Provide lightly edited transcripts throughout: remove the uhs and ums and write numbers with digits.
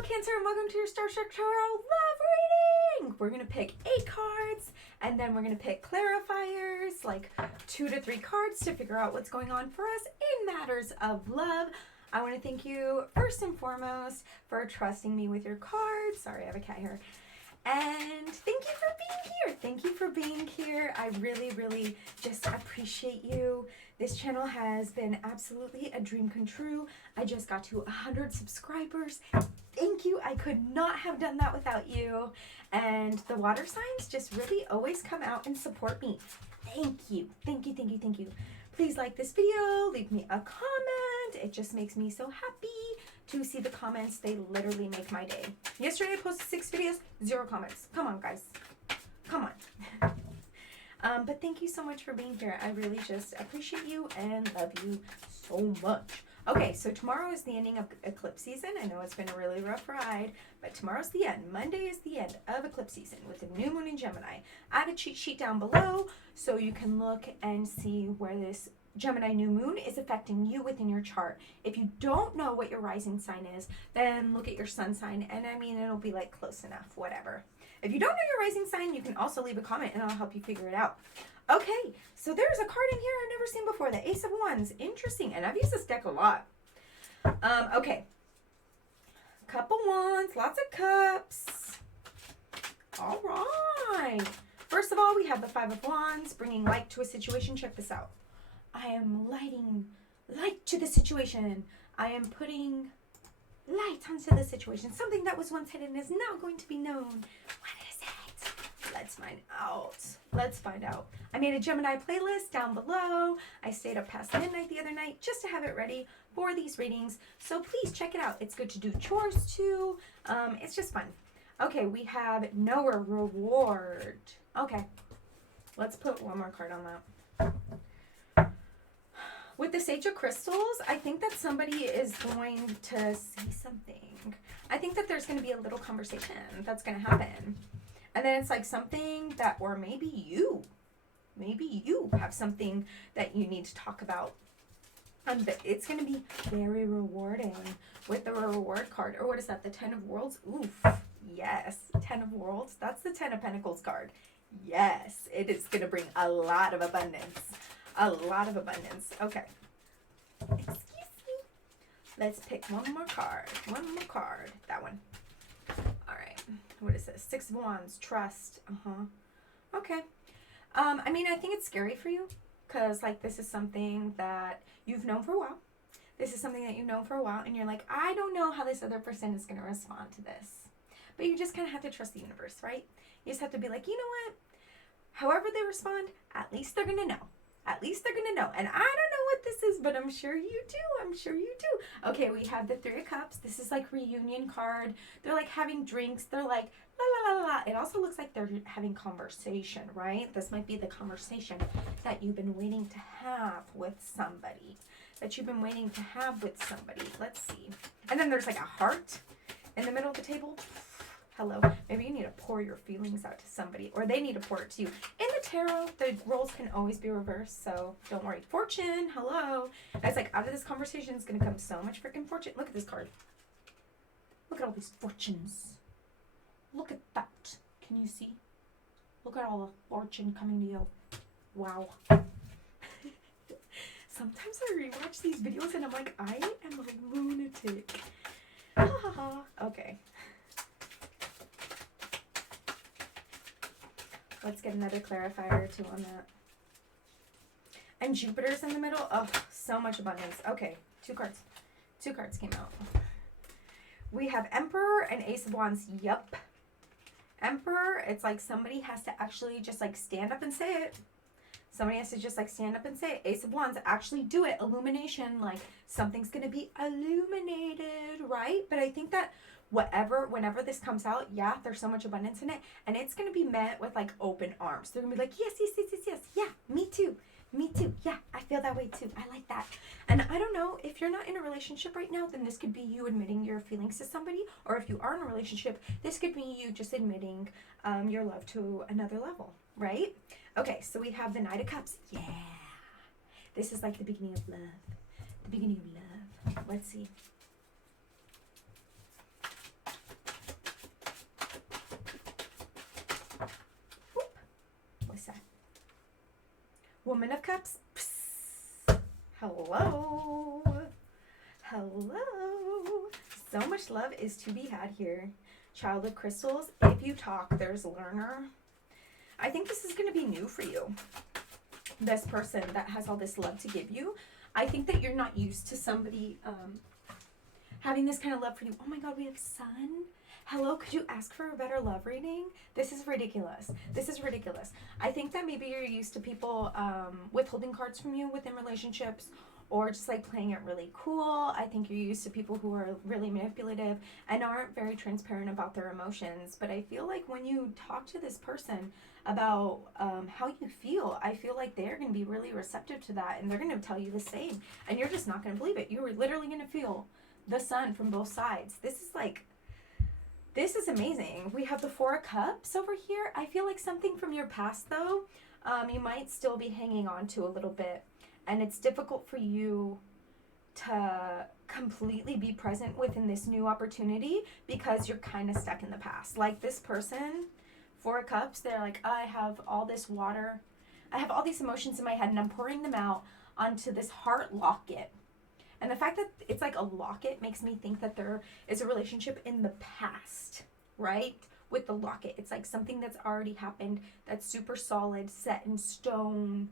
Hello, Cancer, and welcome to your Star Trek Tarot Love Reading. We're going to pick 8 cards, and then we're going to pick clarifiers, like 2 to 3 cards to figure out what's going on for us in matters of love. I want to thank you, first and foremost, for trusting me with your cards. Sorry, I have a cat here. And thank you for being here. Thank you for being here. I really, really just appreciate you. This channel has been absolutely a dream come true. I just got to 100 subscribers. Thank you. I could not have done that without you. And the water signs just really always come out and support me. Thank you. Thank you, thank you, thank you. Please like this video. Leave me a comment. It just makes me so happy to see the comments. They literally make my day. Yesterday I posted 6 videos, 0 comments. Come on, guys. Come on. But thank you so much for being here. I really just appreciate you and love you so much. Okay, so tomorrow is the ending of eclipse season. I know it's been a really rough ride, but tomorrow's the end. Monday is the end of eclipse season with the new moon in Gemini. I have a cheat sheet down below so you can look and see where this Gemini new moon is affecting you within your chart. If you don't know what your rising sign is, then look at your sun sign, and I mean, it'll be like close enough, whatever. If you don't know your rising sign, you can also leave a comment and I'll help you figure it out. Okay, so there's a card in here I've never seen before, the Ace of Wands. Interesting, and I've used this deck a lot. Okay. Cup of Wands, lots of cups. All right. First of all, we have the 5 of Wands, bringing light to a situation. Check this out. I am lighting light to the situation. I am putting light onto the situation. Something that was once hidden is now going to be known. What is it? Let's find out. Let's find out. I made a Gemini playlist down below. I stayed up past midnight the other night just to have it ready for these readings. So please check it out. It's good to do chores too. It's just fun. Okay, we have no reward. Okay, let's put one more card on that. With the Sage of Crystals, I think that somebody is going to say something. I think that there's going to be a little conversation that's going to happen. And then it's like something that, or maybe you have something that you need to talk about. But it's going to be very rewarding with the reward card. Or what is that? The 10 of Worlds? Oof. Yes. 10 of Worlds. That's the 10 of Pentacles card. Yes. It is going to bring a lot of abundance. A lot of abundance. Okay. Excuse me. Let's pick one more card. One more card. That one. All right. What is this? 6 of Wands. Trust. Okay. I mean, I think it's scary for you because, like, this is something that you've known for a while. This is something that you've known for a while, and you're like, I don't know how this other person is going to respond to this. But you just kind of have to trust the universe, right? You just have to be like, you know what? However they respond, at least they're going to know. At least they're going to know. And I don't know what this is, but I'm sure you do. I'm sure you do. Okay, we have the 3 of Cups. This is like reunion card. They're like having drinks. They're like, la, la, la, la. It also looks like they're having conversation, right? This might be the conversation that you've been waiting to have with somebody. Let's see. And then there's like a heart in the middle of the table. Hello. Maybe you need to pour your feelings out to somebody, or they need to pour it to you. In the tarot, the roles can always be reversed, so don't worry. Fortune, hello. It's like out of this conversation is going to come so much freaking fortune. Look at this card. Look at all these fortunes. Look at that. Can you see? Look at all the fortune coming to you. Wow. Sometimes I rewatch these videos and I'm like, I am a lunatic. Okay. Let's get another clarifier or 2 on that. And Jupiter's in the middle. Oh, so much abundance. Okay, 2 cards. 2 cards came out. We have Emperor and Ace of Wands. Yup. Emperor, it's like somebody has to actually just like stand up and say it. Somebody has to just like stand up and say it. Ace of Wands, actually do it. Illumination, like something's going to be illuminated, right? But I think that whenever this comes out, yeah, there's so much abundance in it, and it's going to be met with like open arms. They're going to be like, yes, yes, yes, yes, yes. Yeah, me too. Me too. Yeah, I feel that way too. I like that. And I don't know, if you're not in a relationship right now, then this could be you admitting your feelings to somebody. Or if you are in a relationship, this could be you just admitting your love to another level, right? Okay, so we have the Knight of Cups. Yeah. This is like the beginning of love. The beginning of love. Let's see. Woman of Cups. Psst. Hello. Hello. So much love is to be had here. Child of Crystals. If you talk, there's learner. I think this is going to be new for you. This person that has all this love to give you. I think that you're not used to somebody having this kind of love for you. Oh my God, we have Sun. Hello, could you ask for a better love reading? This is ridiculous. This is ridiculous. I think that maybe you're used to people withholding cards from you within relationships, or just like playing it really cool. I think you're used to people who are really manipulative and aren't very transparent about their emotions. But I feel like when you talk to this person about how you feel, I feel like they're going to be really receptive to that, and they're going to tell you the same. And you're just not going to believe it. You're literally going to feel the sun from both sides. This is amazing. We have the Four of Cups over here. I feel like something from your past, though, you might still be hanging on to a little bit. And it's difficult for you to completely be present within this new opportunity because you're kind of stuck in the past. Like this person, Four of Cups, they're like, I have all this water. I have all these emotions in my head and I'm pouring them out onto this heart locket. And the fact that it's like a locket makes me think that there is a relationship in the past, right? With the locket. It's like something that's already happened, that's super solid, set in stone,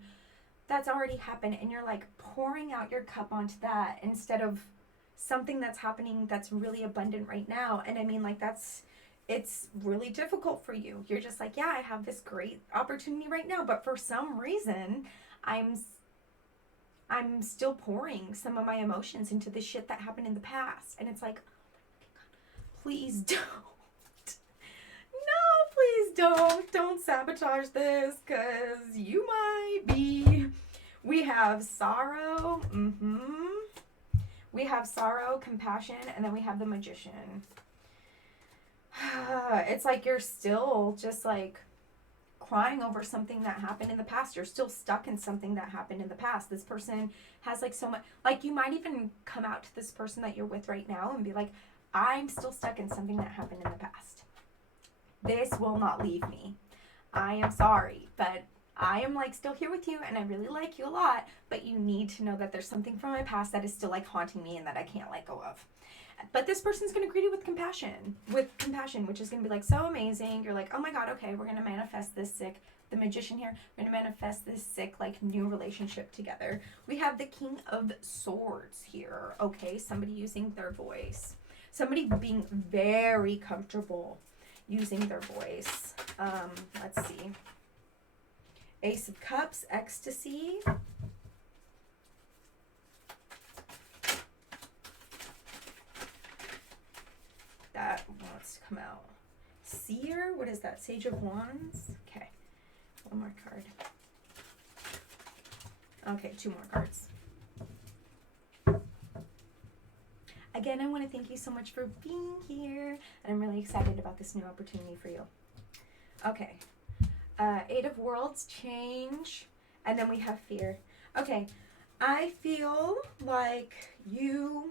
that's already happened. And you're like pouring out your cup onto that instead of something that's happening that's really abundant right now. And I mean, like it's really difficult for you. You're just like, yeah, I have this great opportunity right now. But for some reason, I'm still pouring some of my emotions into the shit that happened in the past. And it's like, please don't. No, please don't. Don't sabotage this, because you might be. We have sorrow. We have sorrow, compassion, and then we have the Magician. It's like you're still just like crying over something that happened in the past. You're still stuck in something that happened in the past. This person has like so much, like you might even come out to this person that you're with right now and be like, I'm still stuck in something that happened in the past. This will not leave me. I am sorry, but I am like still here with you and I really like you a lot, but you need to know that there's something from my past that is still like haunting me and that I can't let go of. But this person's going to greet you with compassion, which is going to be like so amazing. You're like, oh my God, okay, we're going to manifest this sick, the Magician here, we're going to manifest this sick, like new relationship together. We have the King of Swords here, okay? Somebody using their voice. Somebody being very comfortable using their voice. Let's see. Ace of Cups, ecstasy. That wants to come out. Seer, what is that? Sage of Wands. Okay, one more card. Okay, two more cards. Again, I want to thank you so much for being here, and I'm really excited about this new opportunity for you. Okay, Eight of Worlds, change, and then we have fear. Okay, I feel like you're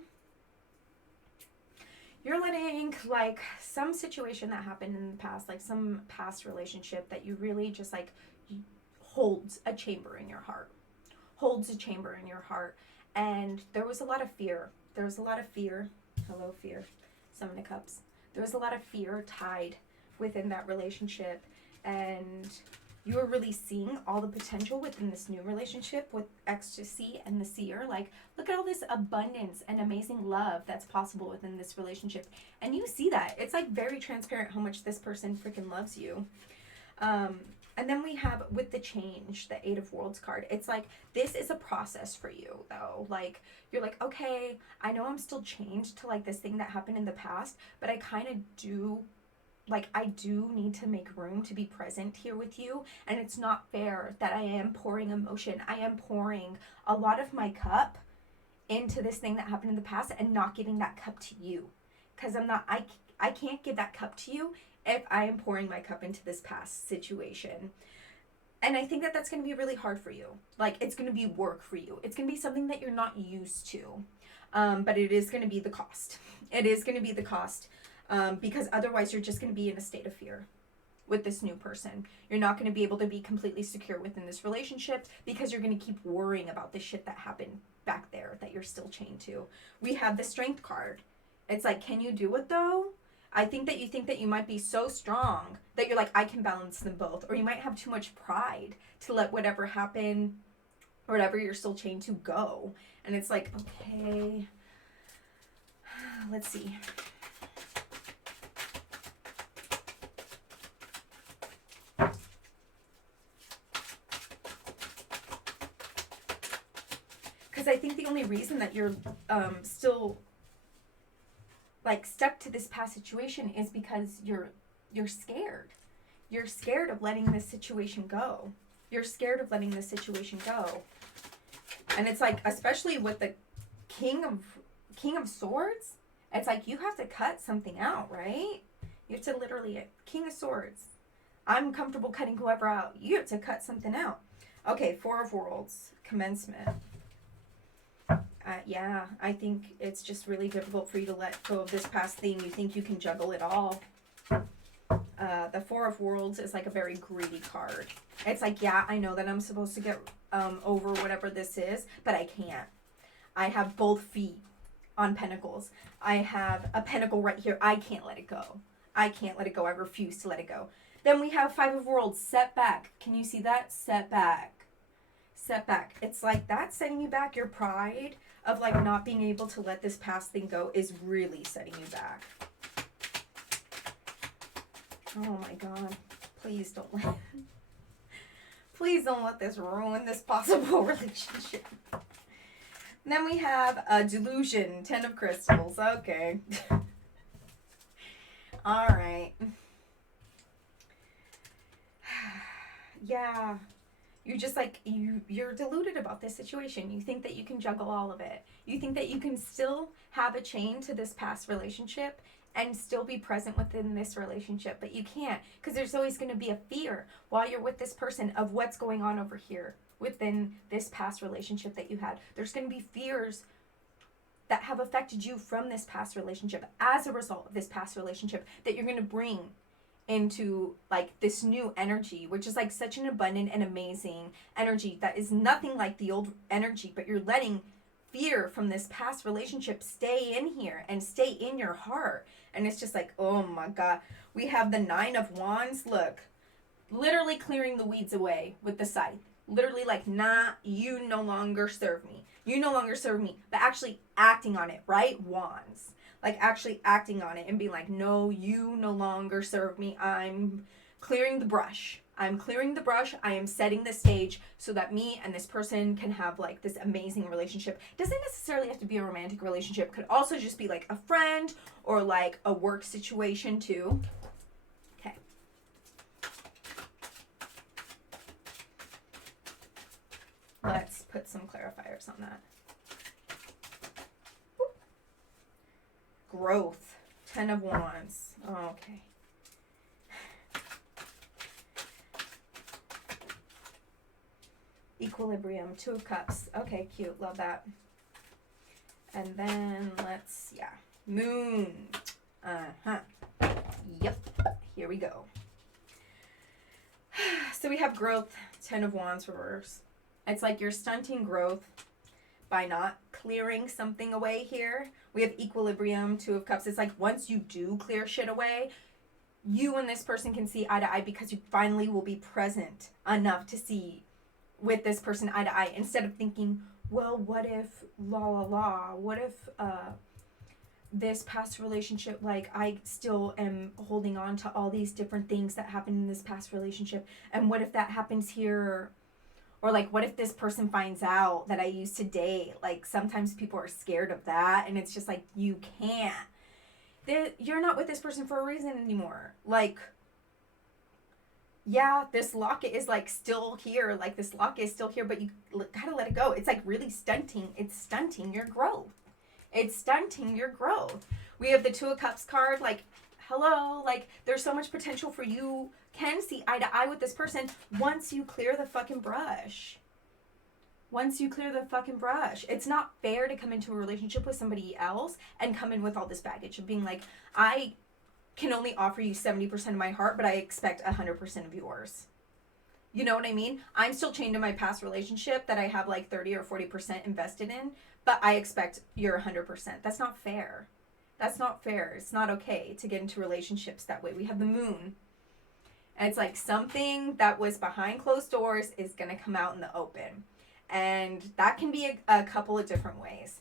letting like some situation that happened in the past, like some past relationship that you really just like holds a chamber in your heart. And there was a lot of fear. Hello, fear. Seven of Cups. There was a lot of fear tied within that relationship. And you were really seeing all the potential within this new relationship with ecstasy and the seer. Like, look at all this abundance and amazing love that's possible within this relationship. And you see that. It's like very transparent how much this person freaking loves you. And then we have with the change, the Eight of Worlds card. It's like, this is a process for you though. Like, you're like, okay, I know I'm still changed to like this thing that happened in the past, but I kind of do need to make room to be present here with you. And it's not fair that I am pouring emotion. I am pouring a lot of my cup into this thing that happened in the past and not giving that cup to you. Because I can't give that cup to you if I am pouring my cup into this past situation. And I think that that's going to be really hard for you. Like, it's going to be work for you. It's going to be something that you're not used to. But it is going to be the cost. Because otherwise you're just going to be in a state of fear. with this new person. You're not going to be able to be completely secure within this relationship because you're going to keep worrying about the shit that happened back there that you're still chained to. We have the Strength card. It's like, can you do it though? I think that you might be so strong that you're like, I can balance them both. Or you might have too much pride to let whatever happen, or whatever you're still chained to, go. And it's like, okay, let's see. Because I think the only reason that you're still like stuck to this past situation is because you're scared. You're scared of letting this situation go. You're scared of letting this situation go. And it's like, especially with the King of Swords, it's like you have to cut something out, right? You have to literally, King of Swords. I'm comfortable cutting whoever out. You have to cut something out. Okay, Four of Worlds, commencement. Yeah, I think it's just really difficult for you to let go of this past thing. You think you can juggle it all. The Four of Worlds is like a very greedy card. It's like, yeah, I know that I'm supposed to get over whatever this is, but I can't. I have both feet on pentacles. I have a pentacle right here. I can't let it go. I can't let it go. I refuse to let it go. Then we have Five of Worlds, setback. Can you see that? Setback. Setback. It's like that's setting you back. Your pride of like not being able to let this past thing go is really setting you back. Oh my God. Please don't let this ruin this possible relationship. Then we have a delusion, 10 of crystals. Okay. All right. Yeah. You just like, you're deluded about this situation. You think that you can juggle all of it. You think that you can still have a chain to this past relationship and still be present within this relationship, but you can't, because there's always going to be a fear while you're with this person of what's going on over here within this past relationship that you had. There's going to be fears that have affected you from this past relationship as a result of this past relationship that you're going to bring into like this new energy, which is like such an abundant and amazing energy that is nothing like the old energy, but you're letting fear from this past relationship stay in here and stay in your heart. And it's just like, oh my God. We have the 9 of Wands. Look, literally clearing the weeds away with the scythe. Literally like, nah, you no longer serve me. You no longer serve me. But actually acting on it, right? Wands. Like actually acting on it and being like, no, you no longer serve me. I'm clearing the brush. I'm clearing the brush. I am setting the stage so that me and this person can have like this amazing relationship. Doesn't necessarily have to be a romantic relationship. Could also just be like a friend or like a work situation too. Okay. Let's put some clarifiers on that. Whoop. Growth. 10 of Wands. Oh, okay. Equilibrium, 2 of Cups. Okay, cute. Love that. And then let's, yeah. Moon. Yep. Here we go. So we have growth, 10 of Wands reverse. It's like you're stunting growth by not clearing something away here. We have equilibrium, 2 of Cups. It's like once you do clear shit away, you and this person can see eye to eye because you finally will be present enough to see with this person eye to eye, instead of thinking, well, what if what if this past relationship, like I still am holding on to all these different things that happened in this past relationship, and what if that happens here, or like what if this person finds out that I used to date. Like sometimes people are scared of that, and it's just like, you can't, you're not with this person for a reason anymore. Like, yeah, this locket is like still here. Like this locket is still here, but you gotta let it go. It's like really stunting. It's stunting your growth. It's stunting your growth. We have the 2 of Cups card. Like, hello. Like there's so much potential for you. Can see eye to eye with this person once you clear the fucking brush. Once you clear the fucking brush. It's not fair to come into a relationship with somebody else and come in with all this baggage of being like, I can only offer you 70% of my heart, but I expect 100% of yours. You know what I mean? I'm still chained to my past relationship that I have like 30 or 40% invested in, but I expect your 100%. That's not fair. That's not fair. It's not okay to get into relationships that way. We have the moon. And it's like something that was behind closed doors is going to come out in the open. And that can be a couple of different ways.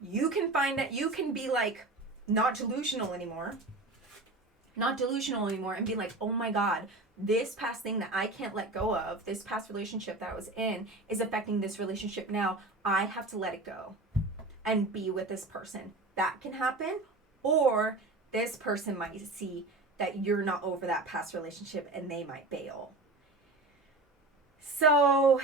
You can find that you can be like not delusional anymore and be like, oh my God, this past thing that I can't let go of, this past relationship that I was in is affecting this relationship now. I have to let it go and be with this person. That can happen. Or this person might see that you're not over that past relationship and they might bail. So,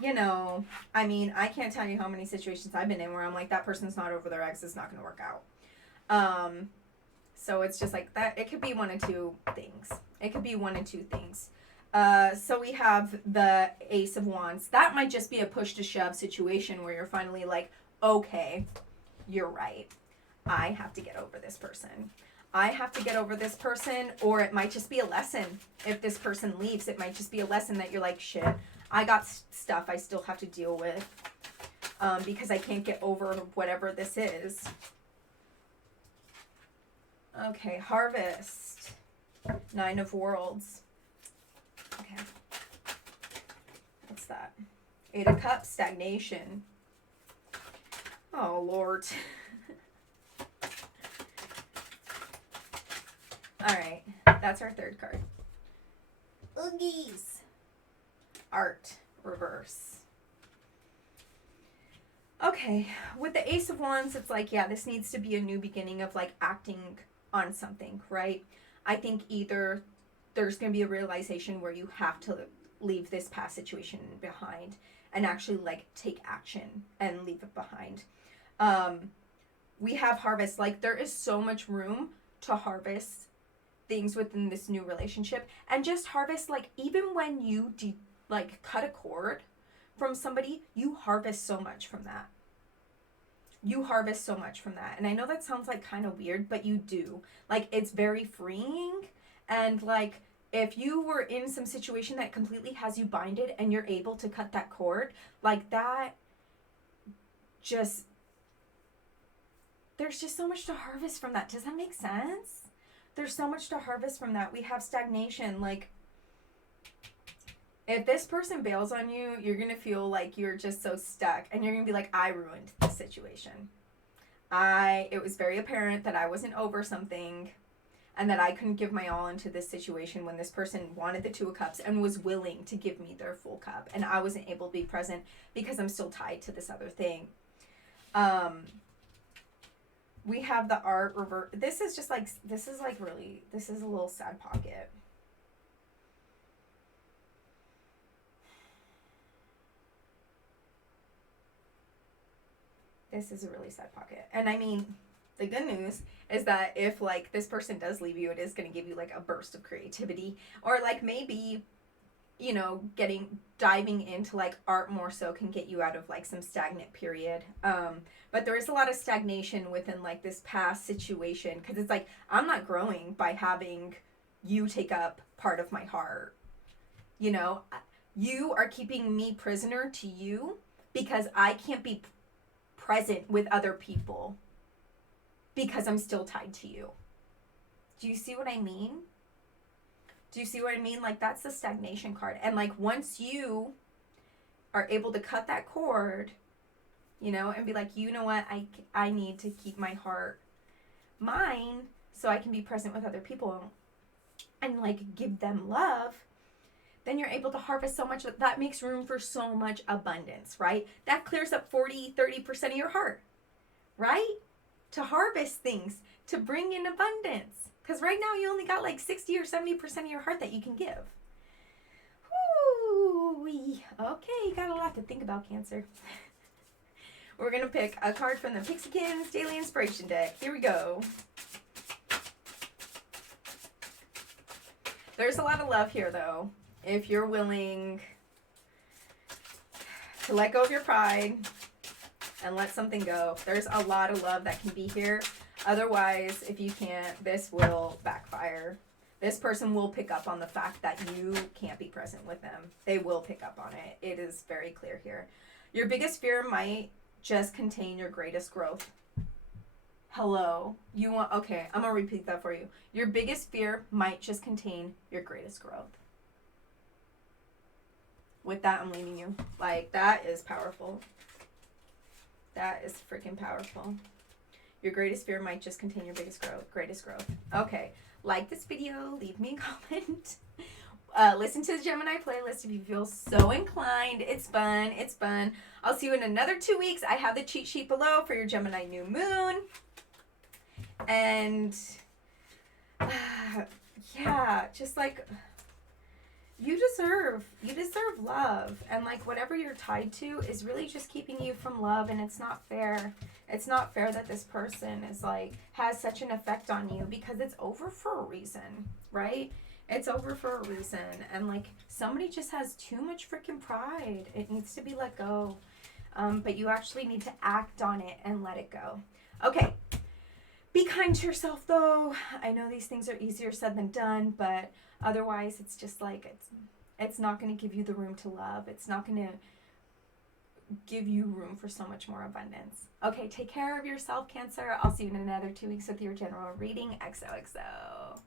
you know, I mean, I can't tell you how many situations I've been in where I'm like, that person's not over their ex, it's not going to work out. So it's just like that. It could be one of two things. So we have the Ace of Wands. That might just be a push to shove situation where you're finally like, okay, you're right. I have to get over this person. Or it might just be a lesson. If this person leaves, it might just be a lesson that you're like, shit, I got stuff I still have to deal with because I can't get over whatever this is. Okay, Harvest. 9 of Worlds. Okay. What's that? 8 of Cups, stagnation. Oh, Lord. All right, that's our third card. Oogies. Art, reverse. Okay, with the Ace of Wands, it's like, yeah, this needs to be a new beginning of like acting on something, right? I think either there's going to be a realization where you have to leave this past situation behind and actually like take action and leave it behind. We have harvest. Like there is so much room to harvest things within this new relationship and just harvest, like even when you cut a cord from somebody, you harvest so much from that. And I know that sounds like kind of weird, but you do. Like it's very freeing. And like if you were in some situation that completely has you binded and you're able to cut that cord, like that, just there's just so much to harvest from that. Does that make sense? There's so much to harvest from that. We have stagnation. Like, if this person bails on you, you're going to feel like you're just so stuck. And you're going to be like, I ruined the situation. It was very apparent that I wasn't over something and that I couldn't give my all into this situation when this person wanted the 2 of Cups and was willing to give me their full cup. And I wasn't able to be present because I'm still tied to this other thing. We have the art reverse. This is a little sad pocket. This is a really sad pocket. And I mean, the good news is that if like this person does leave you, it is going to give you like a burst of creativity, or like maybe, you know, diving into like art more so can get you out of like some stagnant period. But there is a lot of stagnation within like this past situation because it's like I'm not growing by having you take up part of my heart. You know, you are keeping me prisoner to you because I can't be present with other people because I'm still tied to you. Do you see what I mean? Like that's the stagnation card. And like once you are able to cut that cord, you know, and be like, you know what, I need to keep my heart mine so I can be present with other people and like give them love, then you're able to harvest so much that makes room for so much abundance, right? That clears up 40-30% of your heart, right? To harvest things, to bring in abundance. Because right now you only got like 60 or 70% of your heart that you can give. Woo-wee. Okay, you got a lot to think about, Cancer. We're going to pick a card from the Pixikins Daily Inspiration deck. Here we go. There's a lot of love here, though. If you're willing to let go of your pride and let something go, there's a lot of love that can be here. Otherwise, if you can't, this will backfire. This person will pick up on the fact that you can't be present with them. They will pick up on it. It is very clear here. Your biggest fear might just contain your greatest growth. Hello. You want, okay, I'm going to repeat that for you. Your biggest fear might just contain your greatest growth. With that, I'm leaving you. Like, that is powerful. That is freaking powerful. Your greatest fear might just contain your greatest growth. Okay. Like this video, leave me a comment. Listen to the Gemini playlist if you feel so inclined. It's fun. It's fun. I'll see you in another 2 weeks. I have the cheat sheet below for your Gemini new moon. And yeah, just like you deserve love, and like whatever you're tied to is really just keeping you from love, and it's not fair. It's not fair that this person is like has such an effect on you, because it's over for a reason, right? It's over for a reason, and like somebody just has too much freaking pride. It needs to be let go. But you actually need to act on it and let it go. Okay. Be kind to yourself, though. I know these things are easier said than done, but otherwise it's just like it's not going to give you the room to love. It's not going to give you room for so much more abundance. Okay, take care of yourself, Cancer. I'll see you in another 2 weeks with your general reading. XOXO.